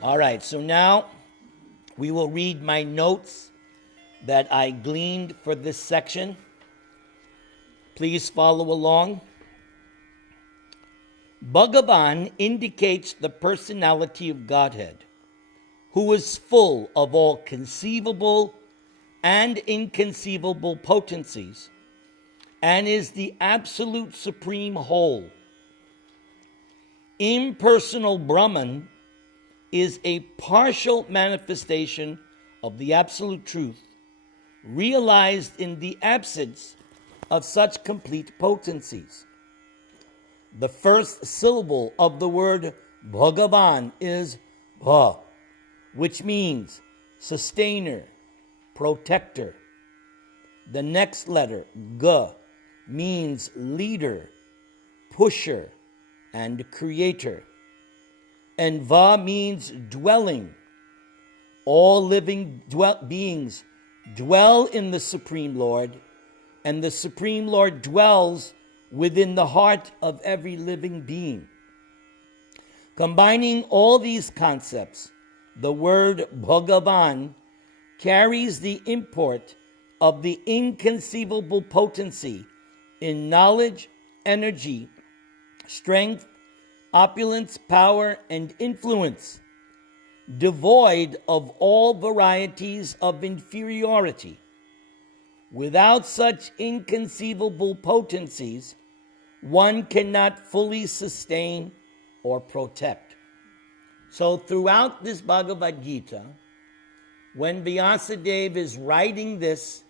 All right, so now we will read my notes that I gleaned for this section. Please follow along. Bhagavan indicates the personality of Godhead, who is full of all conceivable and inconceivable potencies, and is the absolute supreme whole. Impersonal Brahman is a partial manifestation of the absolute truth, realized in the absence of such complete potencies. The first syllable of the word Bhagavan is Bha, which means sustainer, protector. The next letter, G, means leader, pusher, and creator. And Va means dwelling. All living beings dwell in the Supreme Lord, and the Supreme Lord dwells within the heart of every living being. Combining all these concepts, the word Bhagavan carries the import of the inconceivable potency in knowledge, energy, strength, opulence, power, and influence, devoid of all varieties of inferiority. Without such inconceivable potencies, one cannot fully sustain or protect. So throughout this Bhagavad-gita, when Vyasadeva is writing this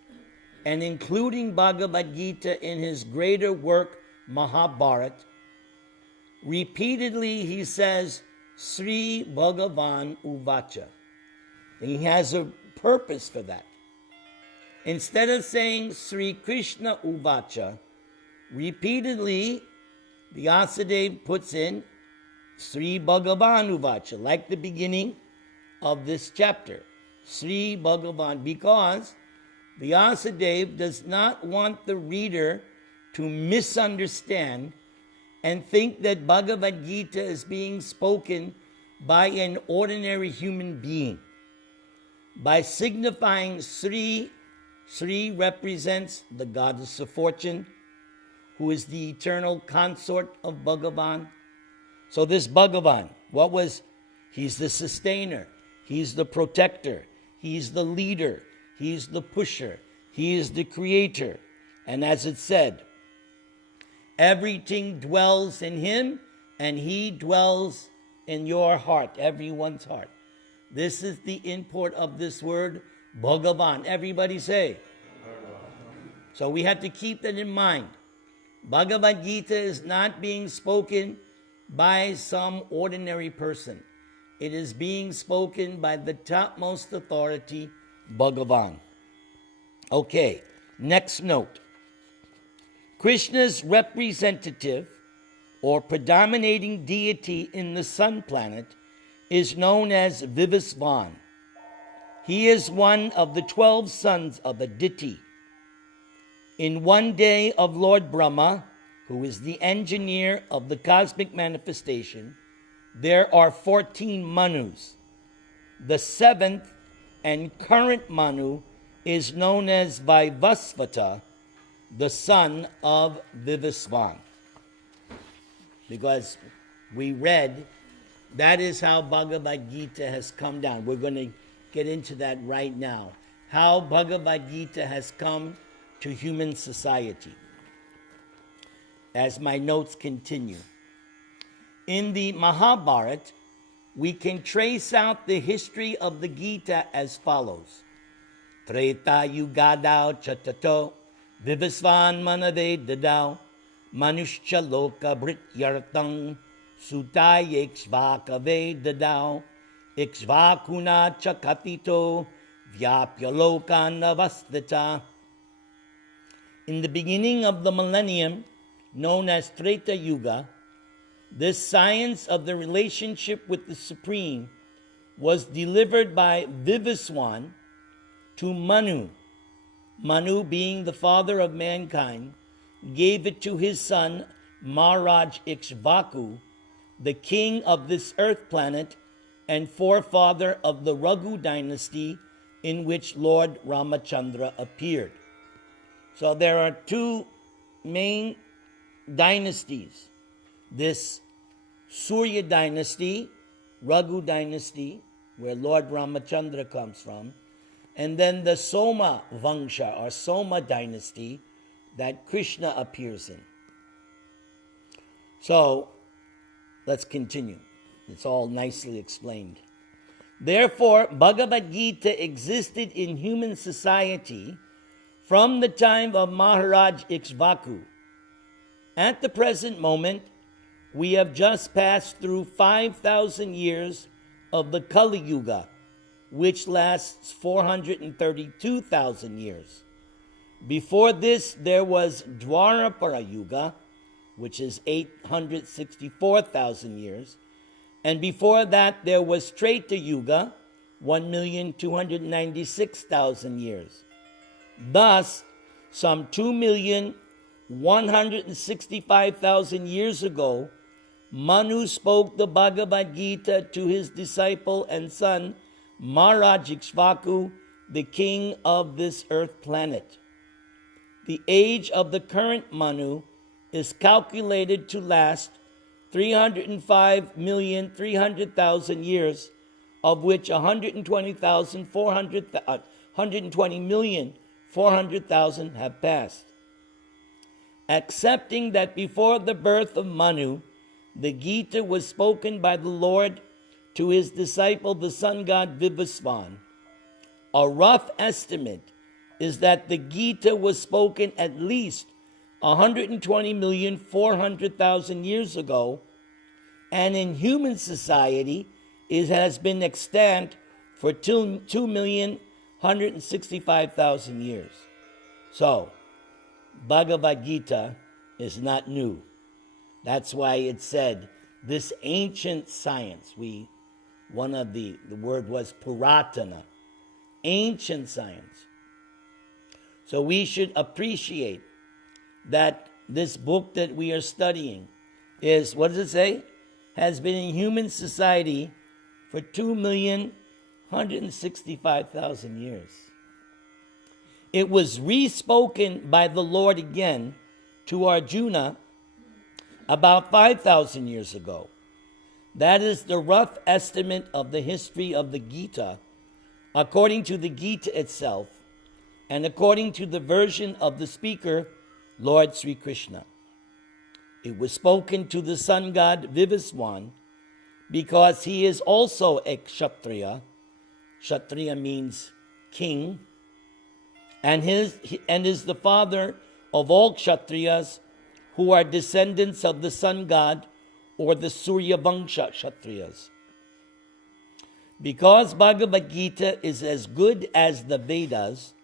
and including Bhagavad-gita in his greater work, Mahabharata, repeatedly he says, Sri Bhagavan Uvacha. And he has a purpose for that. Instead of saying Sri Krishna Uvacha, repeatedly Vyasadeva puts in Sri Bhagavan Uvacha, like the beginning of this chapter. Sri Bhagavan, because Vyasadeva does not want the reader to misunderstand and think that Bhagavad Gita is being spoken by an ordinary human being. By signifying Sri, Sri represents the goddess of fortune, who is the eternal consort of Bhagavan. So this Bhagavan, he's the sustainer, he's the protector, he's the leader, he's the pusher, he is the creator. And as it said, everything dwells in him, and he dwells in your heart, everyone's heart. This is the import of this word, Bhagavan. Everybody say. So we have to keep that in mind. Bhagavad Gita is not being spoken by some ordinary person. It is being spoken by the topmost authority, Bhagavan. Okay, next note. Krishna's representative or predominating deity in the sun planet is known as Vivasvan. He is one of the 12 sons of Aditi. In one day of Lord Brahma, who is the engineer of the cosmic manifestation, there are 14 Manus. The seventh and current Manu is known as Vaivasvata, the son of Vivasvan. Because we read, that is how Bhagavad Gita has come down. We're going to get into that right now. How Bhagavad Gita has come to human society. As my notes continue. In the Mahabharata, we can trace out the history of the Gita as follows. Treta yugadao chatato Vivasvan manave dadao manushcha loka brityartang sutay ikshvakave dadao ikshvakuna chakatito vyapya loka navastita. In the beginning of the millennium, known as Treta Yuga, this science of the relationship with the Supreme was delivered by Vivasvan to Manu. Manu, being the father of mankind, gave it to his son Maharaj Ikshvaku, the king of this earth planet, and forefather of the Raghu dynasty in which Lord Ramachandra appeared. So there are two main dynasties. This Surya dynasty, Raghu dynasty, where Lord Ramachandra comes from, and then the Soma Vangsha or Soma dynasty that Krishna appears in. So, let's continue. It's all nicely explained. Therefore, Bhagavad-gita existed in human society from the time of Maharaj Ikshvaku. At the present moment, we have just passed through 5,000 years of the Kali Yuga, which lasts 432,000 years. Before this, there was Dwarapara Yuga, which is 864,000 years. And before that, there was Treta Yuga, 1,296,000 years. Thus, some 2,165,000 years ago, Manu spoke the Bhagavad-gita to his disciple and son, Maharaj Ikshvaku, the king of this earth planet. The age of the current Manu is calculated to last 305,300,000 years, of which 120,400,000 have passed. Accepting that before the birth of Manu, the Gita was spoken by the Lord to his disciple, the sun god Vivasvan, a rough estimate is that the Gita was spoken at least 120,400,000 years ago, and in human society it has been extant for 2,165,000 years. So, Bhagavad-gita is not new. That's why it said, this ancient science, the word was Puratana, ancient science. So we should appreciate that this book that we are studying is, what does it say? Has been in human society for 2,165,000 years. It was re-spoken by the Lord again to Arjuna about 5,000 years ago. That is the rough estimate of the history of the Gita, according to the Gita itself, and according to the version of the speaker, Lord Sri Krishna. It was spoken to the sun god Vivaswan because he is also a Kshatriya. Kshatriya means king, and is the father of all Kshatriyas who are descendants of the sun god or the Surya Vangsha Kshatriyas. Because Bhagavad-gita is as good as the Vedas,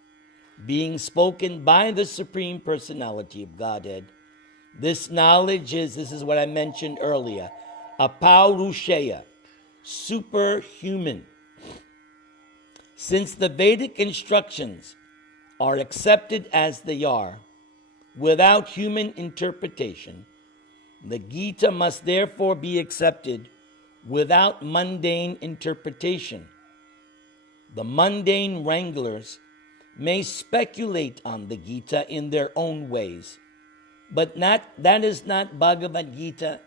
being spoken by the Supreme Personality of Godhead, this knowledge this is what I mentioned earlier, apaurushaya, superhuman. Since the Vedic instructions are accepted as they are, without human interpretation, the Gita must therefore be accepted without mundane interpretation. The mundane wranglers may speculate on the Gita in their own ways, but that is not Bhagavad-gita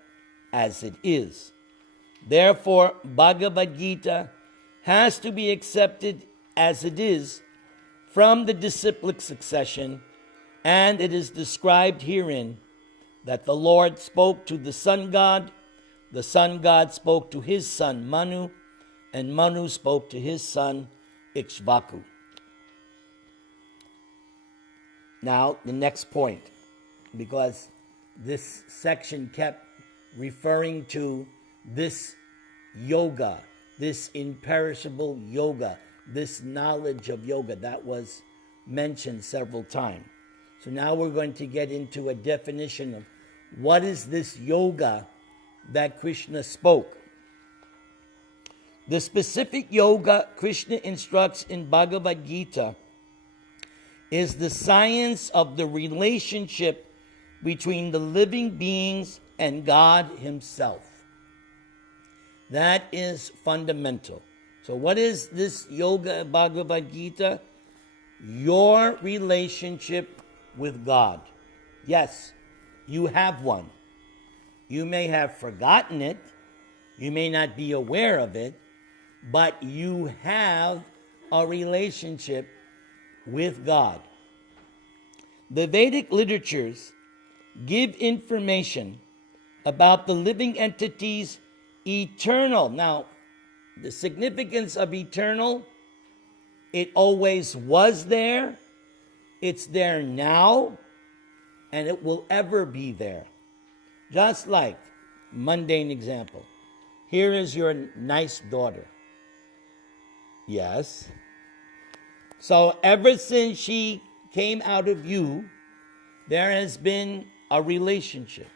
as it is. Therefore, Bhagavad-gita has to be accepted as it is from the disciplic succession, and it is described herein that the Lord spoke to the sun god spoke to his son Manu, and Manu spoke to his son Ikshvaku. Now, the next point, because this section kept referring to this yoga, this imperishable yoga, this knowledge of yoga that was mentioned several times. So now we're going to get into a definition of what is this yoga that Krishna spoke. The specific yoga Krishna instructs in Bhagavad-gita is the science of the relationship between the living beings and God himself. That is fundamental. So what is this yoga Bhagavad-gita? Your relationship with God. Yes, you have one. You may have forgotten it. You may not be aware of it, but you have a relationship with God. The Vedic literatures give information about the living entity's eternal. Now, the significance of eternal, it always was there, it's there now, and it will ever be there. Just like, mundane example, here is your nice daughter. Yes. So ever since she came out of you, there has been a relationship.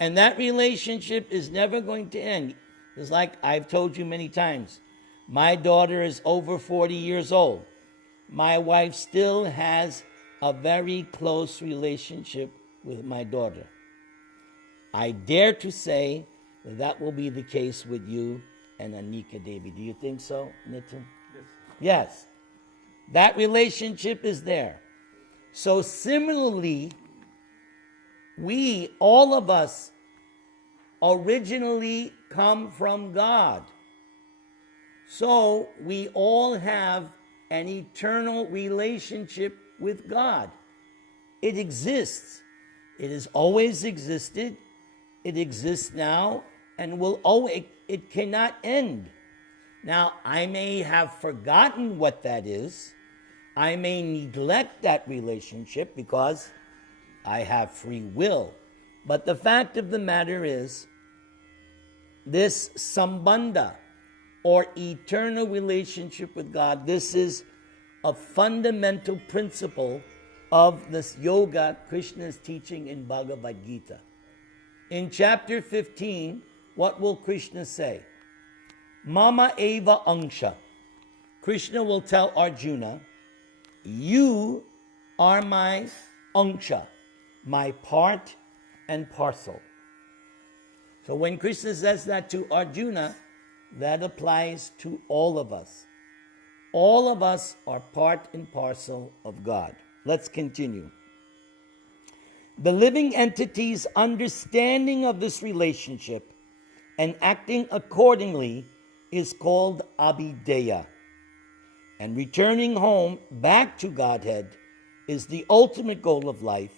And that relationship is never going to end. It's like I've told you many times. My daughter is over 40 years old. My wife still has a very close relationship with my daughter. I dare to say that will be the case with you and Anika Devi. Do you think so, Nitin? Yes. Yes. That relationship is there. So similarly, we, all of us, originally come from God. So we all have an eternal relationship with God. It exists. It has always existed. It exists now and will always, it cannot end. Now, I may have forgotten what that is. I may neglect that relationship because I have free will. But the fact of the matter is, this sambandha, or eternal relationship with God, this is a fundamental principle of this yoga Krishna is teaching in Bhagavad-gita. In chapter 15, what will Krishna say? Mama eva angsha. Krishna will tell Arjuna, you are my angsha, my part and parcel. So when Krishna says that to Arjuna, that applies to all of us. All of us are part and parcel of God. Let's continue. The living entity's understanding of this relationship and acting accordingly is called abhideya. And returning home back to Godhead is the ultimate goal of life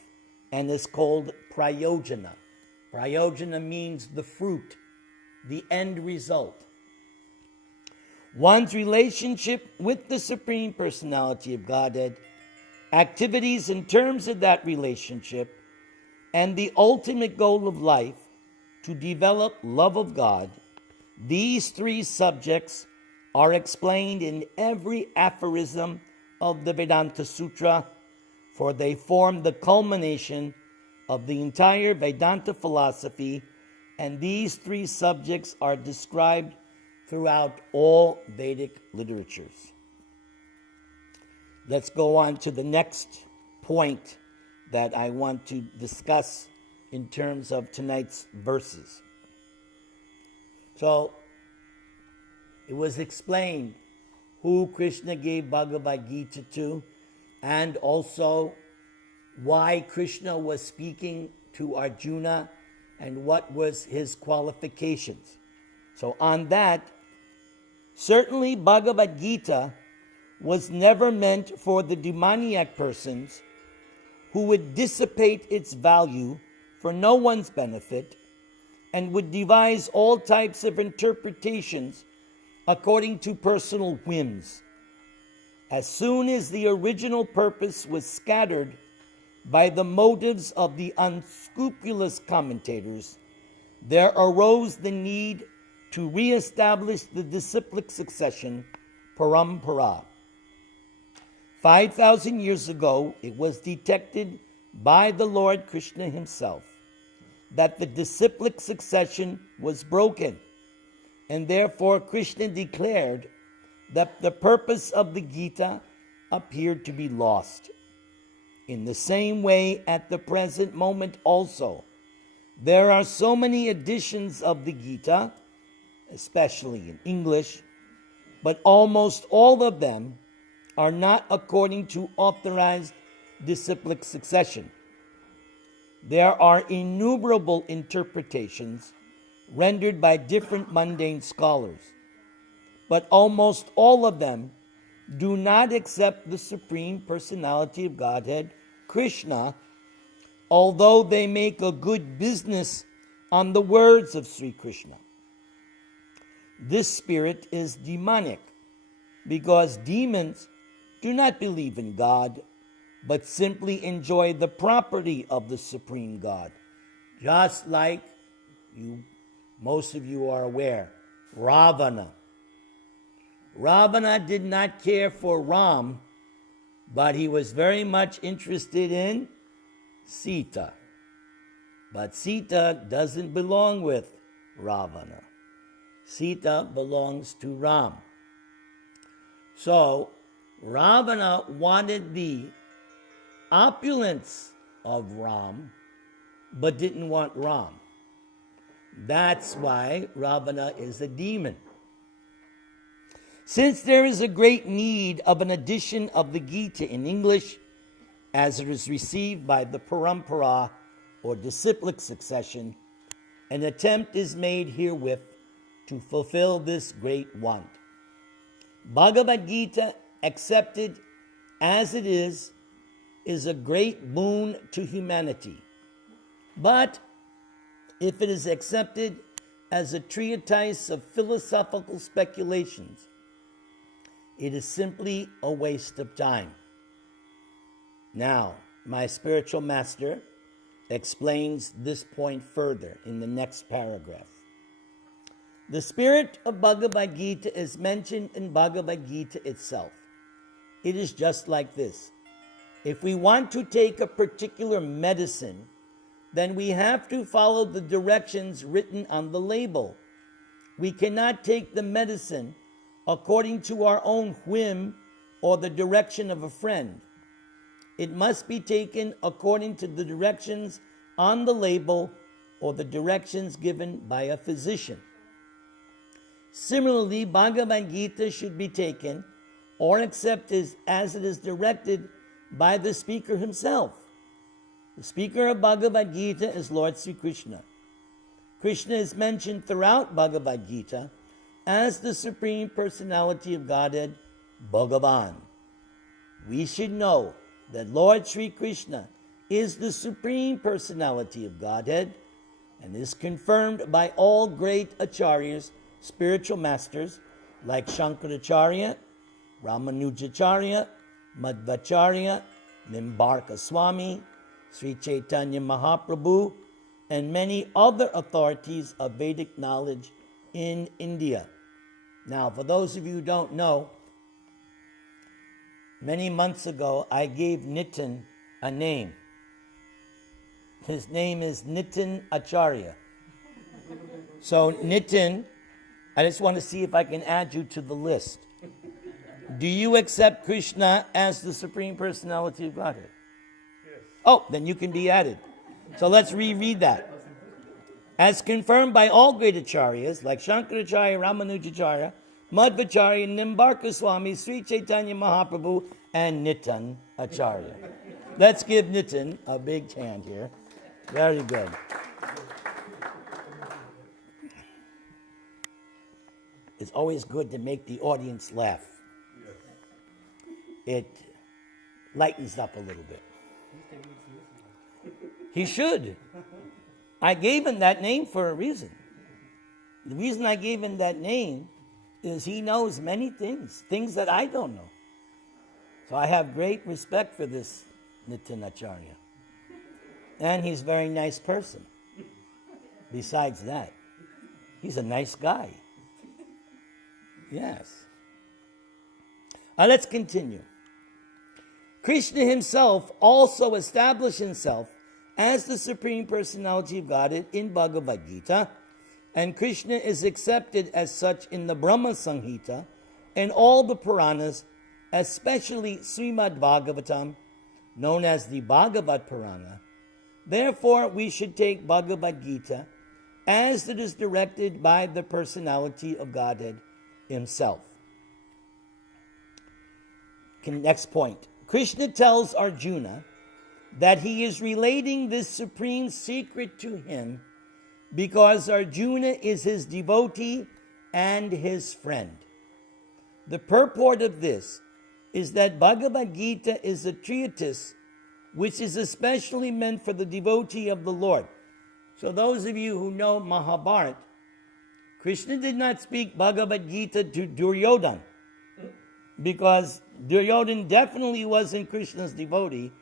and is called prayojana. Prayojana means the fruit, the end result. One's relationship with the Supreme Personality of Godhead, activities in terms of that relationship, and the ultimate goal of life, to develop love of God, these three subjects are explained in every aphorism of the Vedanta Sutra, for they form the culmination of the entire Vedanta philosophy, and these three subjects are described throughout all Vedic literatures. Let's go on to the next point that I want to discuss in terms of tonight's verses. So, it was explained who Krishna gave Bhagavad-gita to, and also why Krishna was speaking to Arjuna and what was his qualifications. So on that, certainly Bhagavad-gita was never meant for the demoniac persons who would dissipate its value for no one's benefit and would devise all types of interpretations according to personal whims. As soon as the original purpose was scattered by the motives of the unscrupulous commentators, there arose the need to re-establish the disciplic succession, parampara. 5,000 years ago, it was detected by the Lord Krishna himself that the disciplic succession was broken, and therefore Krishna declared that the purpose of the Gita appeared to be lost. In the same way, at the present moment also, there are so many editions of the Gita, especially in English, but almost all of them are not according to authorized disciplic succession. There are innumerable interpretations rendered by different mundane scholars, but almost all of them do not accept the Supreme Personality of Godhead, Krishna, although they make a good business on the words of Sri Krishna. This spirit is demonic because demons do not believe in God, but simply enjoy the property of the Supreme God. Just like most of you are aware, Ravana. Ravana did not care for Ram, but he was very much interested in Sita. But Sita doesn't belong with Ravana. Sita belongs to Ram. So Ravana wanted the opulence of Ram, but didn't want Ram. That's why Ravana is a demon. Since there is a great need of an edition of the Gita in English, as it is received by the Parampara or disciplic succession, an attempt is made herewith to fulfill this great want. Bhagavad-gita, accepted as it is a great boon to humanity. But if it is accepted as a treatise of philosophical speculations, it is simply a waste of time. Now, my spiritual master explains this point further in the next paragraph. The spirit of Bhagavad-gita is mentioned in Bhagavad-gita itself. It is just like this. If we want to take a particular medicine, then we have to follow the directions written on the label. We cannot take the medicine according to our own whim or the direction of a friend. It must be taken according to the directions on the label or the directions given by a physician. Similarly, Bhagavad-gita should be taken or accepted as it is directed by the speaker himself. The speaker of Bhagavad-gita is Lord Sri Krishna. Krishna is mentioned throughout Bhagavad-gita as the Supreme Personality of Godhead, Bhagavan. We should know that Lord Sri Krishna is the Supreme Personality of Godhead and is confirmed by all great acharyas, spiritual masters like Shankaracharya, Ramanujacharya, Madhvacharya, Nimbarka Swami, Sri Chaitanya Mahaprabhu, and many other authorities of Vedic knowledge in India. Now, for those of you who don't know, many months ago I gave Nitin a name. His name is Nitin Acharya. So Nitin, I just want to see if I can add you to the list. Do you accept Krishna as the Supreme Personality of Godhead? Yes. Oh, then you can be added. So let's reread that. As confirmed by all great acharyas like Shankaracharya, Ramanujacharya, Madhvacharya, Nimbarka Swami, Sri Chaitanya Mahaprabhu, and Nitin Acharya. Let's give Nitin a big hand here. Very good. It's always good to make the audience laugh. It lightens up a little bit. He should. I gave him that name for a reason. The reason I gave him that name is he knows many things that I don't know. So I have great respect for this Nitin Acharya. And he's a very nice person. Besides that, he's a nice guy. Yes. Let's continue. Krishna himself also established himself as the Supreme Personality of Godhead in Bhagavad-gita, and Krishna is accepted as such in the Brahma Samhita and all the Puranas, especially Srimad Bhagavatam, known as the Bhagavad Purana. Therefore, we should take Bhagavad-gita as it is directed by the personality of Godhead himself. Next point. Krishna tells Arjuna that he is relating this supreme secret to him because Arjuna is his devotee and his friend. The purport of this is that Bhagavad-gita is a treatise which is especially meant for the devotee of the Lord. So those of you who know Mahabharata, Krishna did not speak Bhagavad-gita to Duryodhana, because Duryodhana definitely wasn't Krishna's devotee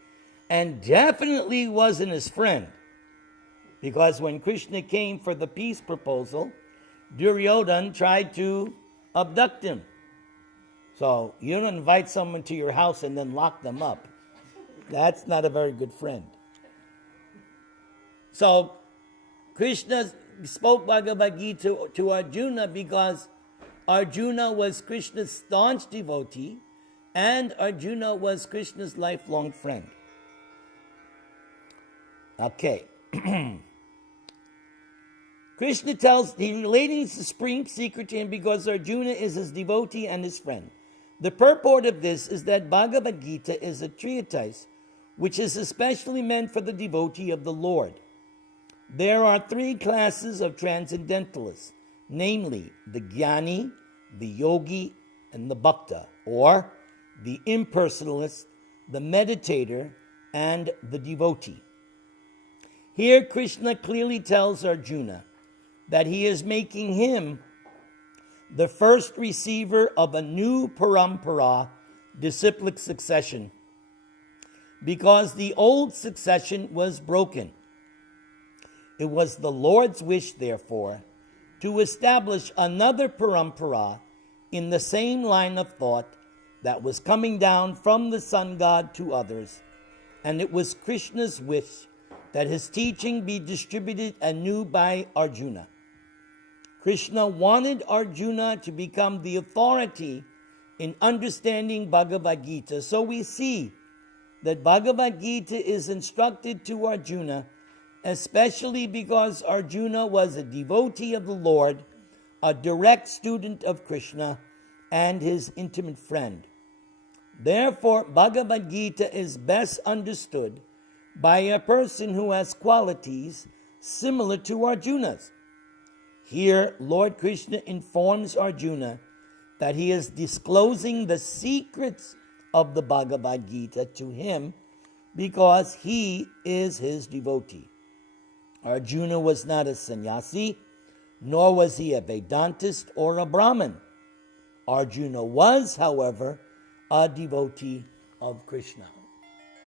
and definitely wasn't his friend. Because when Krishna came for the peace proposal, Duryodhana tried to abduct him. So you don't invite someone to your house and then lock them up. That's not a very good friend. So Krishna spoke Bhagavad-gita to Arjuna because Arjuna was Krishna's staunch devotee and Arjuna was Krishna's lifelong friend. Okay. Krishna tells, he's relating the supreme secret to him because Arjuna is his devotee and his friend. The purport of this is that Bhagavad-gita is a treatise which is especially meant for the devotee of the Lord. There are three classes of transcendentalists, namely the Jnani, the Yogi, and the Bhakta, or the impersonalist, the meditator, and the devotee. Here Krishna clearly tells Arjuna that he is making him the first receiver of a new parampara, disciplic succession, because the old succession was broken. It was the Lord's wish, therefore, to establish another parampara in the same line of thought that was coming down from the sun god to others, and it was Krishna's wish that his teaching be distributed anew by Arjuna. Krishna wanted Arjuna to become the authority in understanding Bhagavad-gita. So we see that Bhagavad-gita is instructed to Arjuna, especially because Arjuna was a devotee of the Lord, a direct student of Krishna, and his intimate friend. Therefore, Bhagavad-gita is best understood by a person who has qualities similar to Arjuna's. Here, Lord Krishna informs Arjuna that he is disclosing the secrets of the Bhagavad-gita to him because he is his devotee. Arjuna was not a sannyasi, nor was he a Vedantist or a Brahmin. Arjuna was, however, a devotee of Krishna.